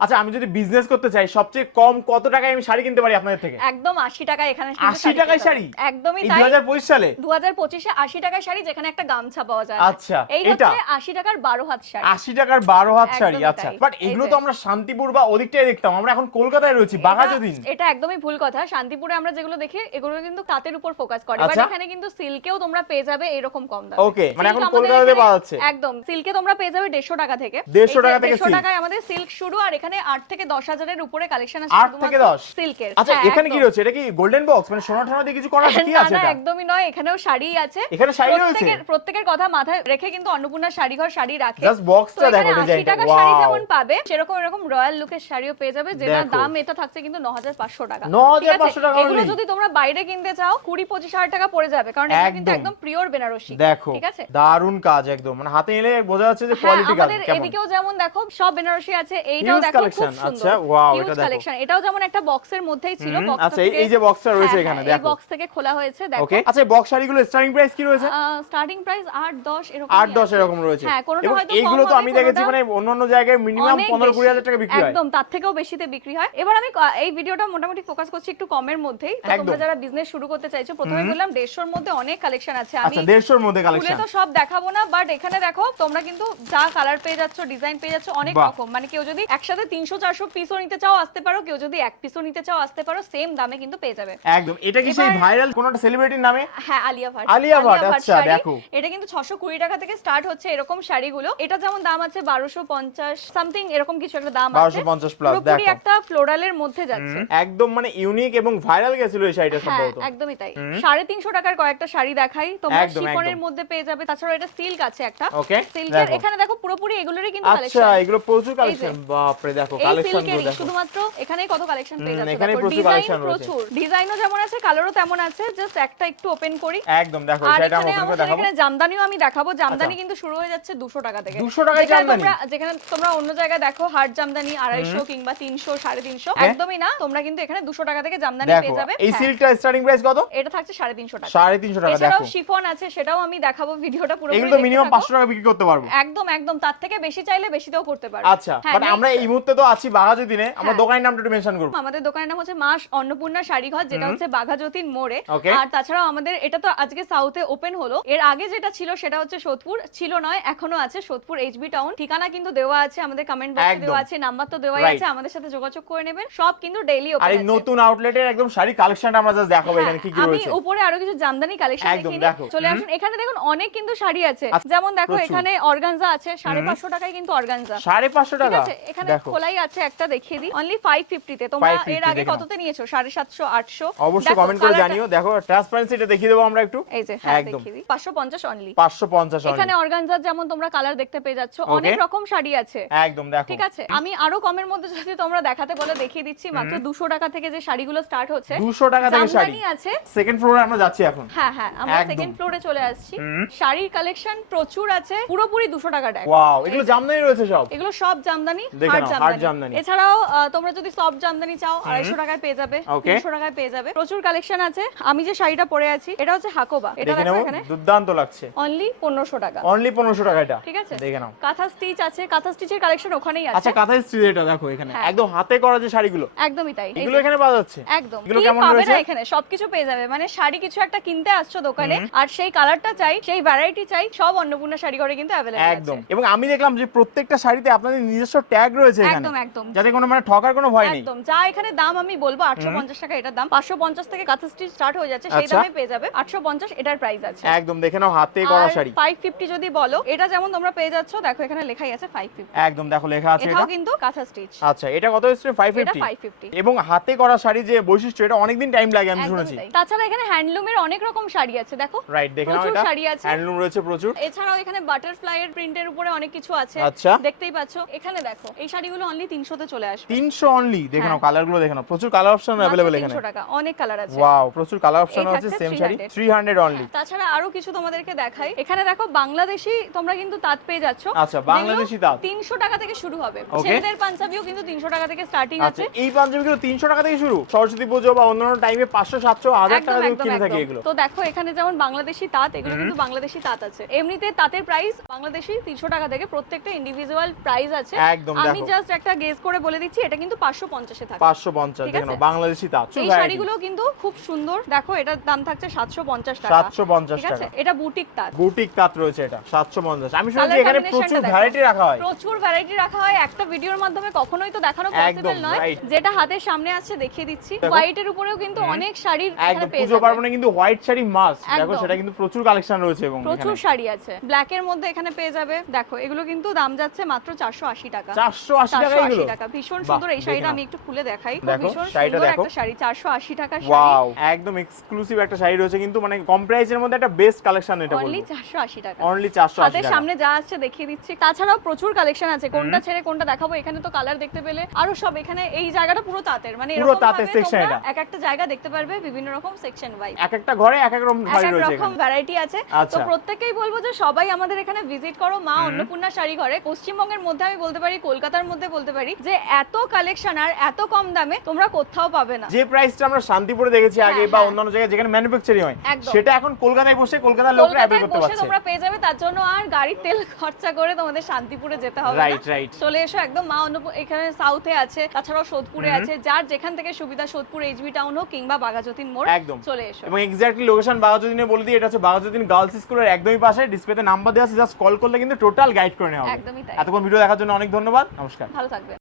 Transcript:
আচ্ছা আমি যদি বিজনেস করতে চাই সবচেয়ে কম কত টাকায় আমি শাড়ি কিনতে পারি আপনাদের থেকে? একদম আশি টাকায় এখানে 80 টাকায় শাড়ি? একদমই তাই। দুই হাজার পঁচিশ সালে? দু হাজার পঁচিশে আশি টাকায় শাড়ি যেখানে একটা গামছা পাওয়া যায়। আচ্ছা, এই এটা? হচ্ছে আশি টাকার বারো হাত শাড়ি। আশি টাকার বারো হাত শাড়ি আচ্ছা। বাট এগুলো তো আমরা শান্তিপুর বা ওদিকটাই দেখতাম। আমরা এখন কলকাতায় রয়েছি বাঘাযতীন। এটা- একদমই ভুল কথা। শান্তিপুরে আমরা যেগুলো দেখি এগুলো কিন্তু তাঁতের উপর ফোকাস করে। বাট আচ্ছা। এখানে কিন্তু সিল্কেও তোমরা পেয়ে যাবে এরকম কম দামে। Okay, মানে এখন কলকাতাতে পাওয়া যাচ্ছে। একদম। সিল্কে তোমরা পেয়ে যাবে দেড়শো টাকা থেকে। 150 টাকা থেকে দেড়শো silk। টাকায় আমাদের সিল্ক শুরু আর এখানে আট থেকে দশ হাজারের উপরে কালেকশন আছে আট থেকে দশ? সিল্কের আচ্ছা এখানে কি রয়েছে? এটা কি গোল্ডেন বক্স মানে সোনা দিয়ে কিছু করা কি আছে না একদমই নয় এখানেও শাড়ি আছে। এখানে শাড়ি রয়েছে? প্রত্যেকের প্রত্যেকের কথা মাথায় রেখে কিন্তু অন্নপূর্ণা শাড়ি ঘর শাড়ি রাখে জাস্ট বক্সটা দেখো 80 ডিজাইনটা। শাড়ি যেমন পাবে সেরকম এরকম রয়্যাল লুকের শাড়িও পেয়ে যাবে দেখো। দাম এটা থাকছে কিন্তু 9500 টাকা। 9500 টাকা এগুলো যদি তোমরা বাইরে কিনতে চাও 20 25 হাজার টাকা পড়ে যাবে কারণ এটা কিন্তু একদম। পিওর বেনারসি। দেখো ঠিক আছে? দারুণ কাজ একদম। মানে হাতে নিলে বোঝা যাচ্ছে যে হ্যাঁ কোয়ালিটি কাজ আমাদের কেমন। এদিকেও যেমন দেখো সব বেনারসি আছে এইটাও দেখো সুন্দর। আচ্ছা, হিউজ এটা দেখো। কালেকশন এটাও যেমন একটা বক্সের মধ্যেই ছিল হুম, বক্সটা আচ্ছা, এই- যে boxটা রয়েছে হ্যাঁ, এখানে, হ্যাঁ, এই বক্স থেকে খোলা হয়েছে দেখো। আচ্ছা বক্স শাড়িগুলো স্টার্টিং প্রাইস কি রয়েছে? স্টার্টিং প্রাইস 8 10 এরকম আট দশ এরকম রয়েছে। হ্যাঁ কোনোটা হয়তো এইগুলো তো আমি দেখেছি মানে অন্য অন্য জায়গায় মিনিমাম অনেক পনেরো কুড়ি বেশি। হাজার টাকা বিক্রি হয়। একদম তার থেকেও বেশিতে বিক্রি হয়। এবার আমি এই ভিডিওটা মোটামুটি ফোকাস করছি একটু কমের মধ্যেই। তো তোমরা যারা বিজনেস শুরু করতে চাইছো প্রথমে বললাম দেড়শোর মধ্যে অনেক কালেকশন আছে। আমি আচ্ছা দেড়শোর মধ্যে খুলে কালেকশন তো সব দেখাবো না বাট এখানে দেখো তোমরা কিন্তু যা কালার পেয়ে যাচ্ছ ডিজাইন পেয়ে যাচ্ছ অনেক রকম। মানে কেউ যদি একসাথে তিনশো চারশো পিসও নিতে চাও আসতে পারো। কেউ যদি এক পিসও নিতে চাও আসতে পারো সেম দামে কিন্তু পেয়ে যাবে। একদম। এটা কি সেই ভাইরাল কোন একটা সেলিব্রিটির নামে? হ্যাঁ আলিয়া ভাট। আলিয়া ভাট, আচ্ছা, দেখো। এটা কিন্তু ছশো কুড়ি টাকা থেকে স্টার্ট হচ্ছে এরকম শাড়িগুলো। এটা যেমন দাম আছে বারোশো পঞ্চাশ সামথিং এরকম কিছু একটা দাম আছে। 1250 পুরোপুরি দেখো। একটা ফ্লোরালের মধ্যে যাচ্ছে। একদম মানে ইউনিক এবং ভাইরাল গেছিল এই শাড়িটা হ্যাঁ সম্ভবত। একদমই তাই। সাড়ে তিনশো টাকার কয়েকটা শাড়ি দেখাই। তোমরা শিফনের মধ্যে পেয়ে যাবে। তাছাড়া এটা সিল্ক আছে একটা। ওকে সিল্কের এখানে দেখো পুরোপুরি এগুলোরই কিন্তু আচ্ছা এগুলো প্রচুর। কালেকশন বাপরে দেখো কালেকশনগুলো দেখো। শুধুমাত্র এখানেই কত কালেকশন পেয়ে যাচ্ছে এখানেই দেখো প্রচুর collection রয়েছে। প্রচুর ডিজাইনও যেমন আছে কালারও তেমন আছে জাস্ট একটা একটু ওপেন করি। একদম দেখো শাড়িটা এখানে ওপেন করে দেখাবো। এখানে জামদানিও আমি দেখাবো জামদানি আচ্ছা। কিন্তু শুরু হয়ে যাচ্ছে দুশো টাকা থেকে। 200 টাকায় জামদানি? যেখানে তোমরা অন্য জায়গায় দেখো হার্ড জামদানি আড়াইশো কিংবা তিনশো সাড়ে তিনশো হ্যাঁ। একদমই না তোমরা কিন্তু এখানে দুশো টাকা থেকে জামদানি পেয়ে যাবে। এই সিল্কটা স্টার্টিং প্রাইস কত? এটা থাকছে সাড়ে তিনশো টাকা। সাড়ে তিনশো টাকা এছাড়াও দেখো। শিফন আছে সেটাও আমি দেখাবো ভিডিওটা পুরো এগুলো মিনিমাম পাঁচশো টাকা বিক্রি করতে পারব। একদম একদম তার থেকে বেশি চাইলে বেশিতেও করতে পারো আচ্ছা হ্যাঁ, বাট আমরা এই মুহূর্তে তো আছি বাঘাযতীনে আমরা হ্যাঁ। দোকানের নামটা একটু মেনশন করব। আমাদের দোকানের নাম হচ্ছে মা অন্নপূর্ণা শাড়ি ঘর যেটা হচ্ছে বাঘাযতীন মোড়ে। আর তাছাড়াও আমাদের এটা তো আজকে সাউথে ওপেন হলো। এর আগে যেটা ছিল সেটা হচ্ছে সোদপুর ছিল নয় এখনও আছে সোদপুর এইচবি টাউন ঠিকানা কিন্তু দেওয়া আছে আমাদের কমেন্ট বক্সে দেওয়া আছে নাম্বার তো দেওয়াই আছে আমাদের সাথে যোগাযোগ করে নেবেন। সব কিন্তু ডেইলি আর ওপেন এই নতুন আউটলেটের একদম শাড়ি কালেকশনটা আমরা জাস্ট দেখাবো এখানে কি কি রয়েছে। আমি উপরে আরও কিছু জামদানি কালেকশন দিই। চলে আসুন এখানে দেখুন অনেক কিন্তু শাড়ি আছে। আচ্ছা, যেমন দেখো এখানে অর্গানজা আছে সাড়ে পাঁচশো টাকায় কিন্তু অর্গানজা সাড়ে পাঁচশো ঠিক টাকা? আছে এখানে খোলাই আছে একটা দেখিয়ে দিই। অনলি ফাইভ ফিফটিতে তোমরা 550 এর আগে কততে নিয়েছো? সাড়ে সাতশো আটশো? অবশ্যই কমেন্ট করে জানিও। দেখো ট্রান্সপারেন্সিটা দেখিয়ে দেবো আমরা একটু। এই যে হ্যাঁ একদম। দেখিয়ে দিই। পাঁচশো পঞ্চাশ অনলি পাঁচশো পঞ্চাশ এখানে অর্গানজার যেমন তোমরা কালার দেখতে পেয়ে যাচ্ছ অনেক রকম শাড়ি আছে। একদম দেখো। ঠিক আছে? আমি আরও কমের মধ্যে যদি তোমরা দেখাতে বলে দেখিয়ে দিচ্ছি। মাত্র দুশো টাকা থেকে যে শাড়িগুলো স্টার্ট হচ্ছে দুশো টাকা থেকে শাড়ি। আছে। সেকেন্ড ফ্লোরে আমরা যাচ্ছি এখন। হ্যাঁ হ্যাঁ আমরা সেকেন্ড ফ্লোরে চলে আসছি। শাড়ির কালেকশন প্রচুর আছে। পুরোপুরি দুশো টাকা ট্যাগ ওয়াও এগুলো জামদানি রয়েছে সব। এগুলো সব জামদানি। জামদানি। এছাড়াও তোমরা যদি সফট জামদানি চাও আড়াইশো টাকায় পেয়ে যাবে তিনশো টাকায় পেয়ে যাবে। প্রচুর কালেকশন আছে। আমি যে শাড়িটা পরে আছি এটা হচ্ছে হাকোবা। এটা দেখো এখানে। দুর্দান্ত লাগছে। অনলি টাকা। অনলি টাকা এটা। ঠিক আছে? দেখে নাও। কাঁথা স্টিচ আছে। কাঁথা স্টিচের কালেকশন ওখানেই আচ্ছা আছে কাঁথাই স্ত্রী এটা দেখো এখানে। হ্যাঁ। একদম হাতে করা যে শাড়িগুলো। একদমই তাই। এগুলো এখানে পাওয়া যাচ্ছে। একদম। এগুলো কেমন রয়েছে? এখানে? সবকিছু পেয়ে যাবে। মানে শাড়ি কিছু একটা কিনতে আসছো দোকানে আর সেই কালারটা চাই সেই ভ্যারাইটি চাই সব অন্নপূর্ণা শাড়ি ঘরে কিন্তু অ্যাভেলেবল একদম। এবং আমি দেখলাম যে প্রত্যেকটা শাড়িতে আপনাদের নিজস্ব ট্যাগ রয়েছে একদম একদম। যাতে কোনো মানে ঠকার কোনো ভয় নেই। একদম যা এখানে দাম আমি বলব আটশো পঞ্চাশ টাকা এটার দাম। পাঁচশো পঞ্চাশ থেকে কাঁথা স্টিচ স্টার্ট হয়ে যাচ্ছে সেই আচ্ছা। দামে পেয়ে যাবে। আটশো পঞ্চাশ এটার প্রাইস আছে। একদম দেখে নাও হাতে করা শাড়ি। ফাইভ ফিফটি যদি বলো এটা যেমন তোমরা পেয়ে যাচ্ছ দেখো এখানে লেখাই আছে ফাইভ ফিফটি একদম দেখো লেখা আছে এটা। কিন্তু কাঁথা স্টিচ আচ্ছা এটা কত ফাইভ ফিফটি এবং হাতে করা শাড়ি যে বৈশিষ্ট্য এটা অনেকদিন টাইম লাগে আমি শুনেছি। তাছাড়া এখানে হ্যান্ডলুমের অনেক রকম শাড়ি আছে দেখো। রাইট দেখে নাও এটা। শাড়ি আছে। হ্যান্ডলুম রয়েছে প্রচুর। এছাড়াও এখানে বাটারফ্লাই এর প্রিন্টের উপরে অনেক কিছু আছে। আচ্ছা। দেখতেই পাচ্ছ। এখানে দেখো এই শাড়িগুলো অনলি তিনশোতে চলে আসবে। তিনশো অনলি দেখে নাও হ্যাঁ। কালারগুলো দেখে নাও। প্রচুর কালার অপশন অ্যাভেলেবেল এখানে। তিনশো টাকা অনেক কালার আছে। ওয়াও প্রচুর কালার অপশন আছে সেম শাড়ি 300 অনলি তাছাড়া আরও কিছু তোমাদেরকে দেখাই। এখানে দেখো বাংলাদেশি তোমরা কিন্তু তাঁত পেয়ে যাচ্ছ। আচ্ছা, বাংলাদেশি তাঁত। তিনশো টাকা থেকে শুরু হবে। ছেলেদের পাঞ্জাবিও কিন্তু তিনশো টাকা থেকে স্টার্টিং আচ্ছা আছে। এই পাঞ্জাবিগুলো তিনশো টাকা থেকে শুরু। সরস্বতী পুজো বা অন্যান্য টাইমে পাঁচশো সাতশো হাজার টাকা দিয়ে কিনে থাকি। এগুলো। তো দেখো এখানে যেমন বাংলাদেশি তাঁত এগুলো কিন্তু বাংলাদেশি তাঁত আছে। এমনিতে তাঁতের প্রাইস বাংলাদেশি তিনশো টাকা থেকে প্রত্যেকটা ইন্ডিভিজুয়াল প্রাইস আছে। একদম আমি জাস্ট জাস্ট একটা গেস করে বলে দিচ্ছি এটা কিন্তু পাঁচশো পঞ্চাশে থাকে পাঁচশো পঞ্চাশ দেখেন বাংলাদেশি তাঁত এই শাড়িগুলো কিন্তু খুব সুন্দর। দেখো এটার দাম থাকছে সাতশো পঞ্চাশ টাকা। সাতশো পঞ্চাশ ঠিক আছে? টাকা। এটা বুটিক তাঁত। বুটিক তাঁত রয়েছে এটা সাতশো পঞ্চাশ। আমি শুনেছি এখানে প্রচুর ভ্যারাইটি রাখা হয়। প্রচুর ভ্যারাইটি রাখা হয়। একটা ভিডিওর মাধ্যমে কখনোই তো দেখানো পসিবল নয়। যেটা হাতের সামনে আছে দেখিয়ে দিচ্ছি। দেখো। হোয়াইটের উপরেও কিন্তু অনেক শাড়ির এখানে একদম পেয়ে পুজো যাবে। পার্বণে কিন্তু হোয়াইট শাড়ি মাস্ট দেখো সেটা কিন্তু প্রচুর কালেকশন রয়েছে এবং প্রচুর শাড়ি আছে। ব্ল্যাক এর মধ্যে এখানে পেয়ে যাবে। দেখো এগুলো কিন্তু দাম যাচ্ছে মাত্র চারশো আশি টাকা। চারশো আশি টাকা এগুলো টাকা। ভীষণ সুন্দর এই শাড়িটা আমি একটু খুলে দেখাই। ভীষণ সুন্দর একটা শাড়ি চারশো আশি টাকা শাড়ি। ওয়াও একদম এক্সক্লুসিভ একটা শাড়ি রয়েছে কিন্তু মানে কম প্রাইসের মধ্যে একটা বেস্ট কালেকশন এটা বলব। চারশো আশি টাকা। অনলি চারশো আশি হাতের সামনে যা আসছে দেখিয়ে দিচ্ছি। তাছাড়াও প্রচুর কালেকশন আছে। কোনটা ছেড়ে কোনটা দেখাবো এখানে তো কালার দেখতে পেলে। আরও সব এখানে এই জায়গাটা পুরো তাঁতের। মানে পুরো এরকম তাঁতের ভাবে এটা। এক একটা জায়গা দেখতে পারবে বিভিন্ন রকম সেকশন ওয়াইজ এক একটা ঘরে এক এক রকম এক ভ্যারাইটি আছে। তো আচ্ছা। প্রত্যেককেই বলব যে সবাই আমাদের এখানে ভিজিট করো মা অন্নপূর্ণা শাড়ি ঘরে। পশ্চিমবঙ্গের মধ্যে আমি বলতে পারি কলকাতার মধ্যে বলতে পারি যে এত কালেকশন আর এত কম দামে তোমরা কোথাও পাবে না। যে প্রাইসটা আমরা শান্তিপুরে দেখেছি আগে হ্যাঁ, বা হ্যাঁ। অন্যান্য জায়গায় যেখানে ম্যানুফ্যাকচারিং হয় সেটা এখন কলকাতায় বসে কলকাতার লোকরা অ্যাভেল করতে পারছে। তোমরা পেয়ে যাবে তার জন্য আর গাড়ির তেল খরচা করে তোমাদের শান্তিপুরে যেতে হবে রাইট রাইট চলে এসো একদম মা অন্নপূর্ণা এখানে সাউথে আছে তাছাড়াও সোদপুরে আছে যার যেখান থেকে সুবিধা সোদপুর এইচবি টাউন হোক কিংবা বাগাযতীন মোড় একদম। চলে এসো। এবং এক্স্যাক্টলি লোকেশন বাঘাযতীনে বলে দিই এটা হচ্ছে বাঘাযতীন গার্লস স্কুলের একদমই পাশে ডিসপ্লেতে নাম্বার দেওয়া আছে জাস্ট কল করলে কিন্তু টোটাল গাইড করে নেওয়া হবে। একদমই তাই। এতক্ষণ ভিডিও দেখার জন্য অনেক ধন্যবাদ নমস্কার। ভালো থাকবে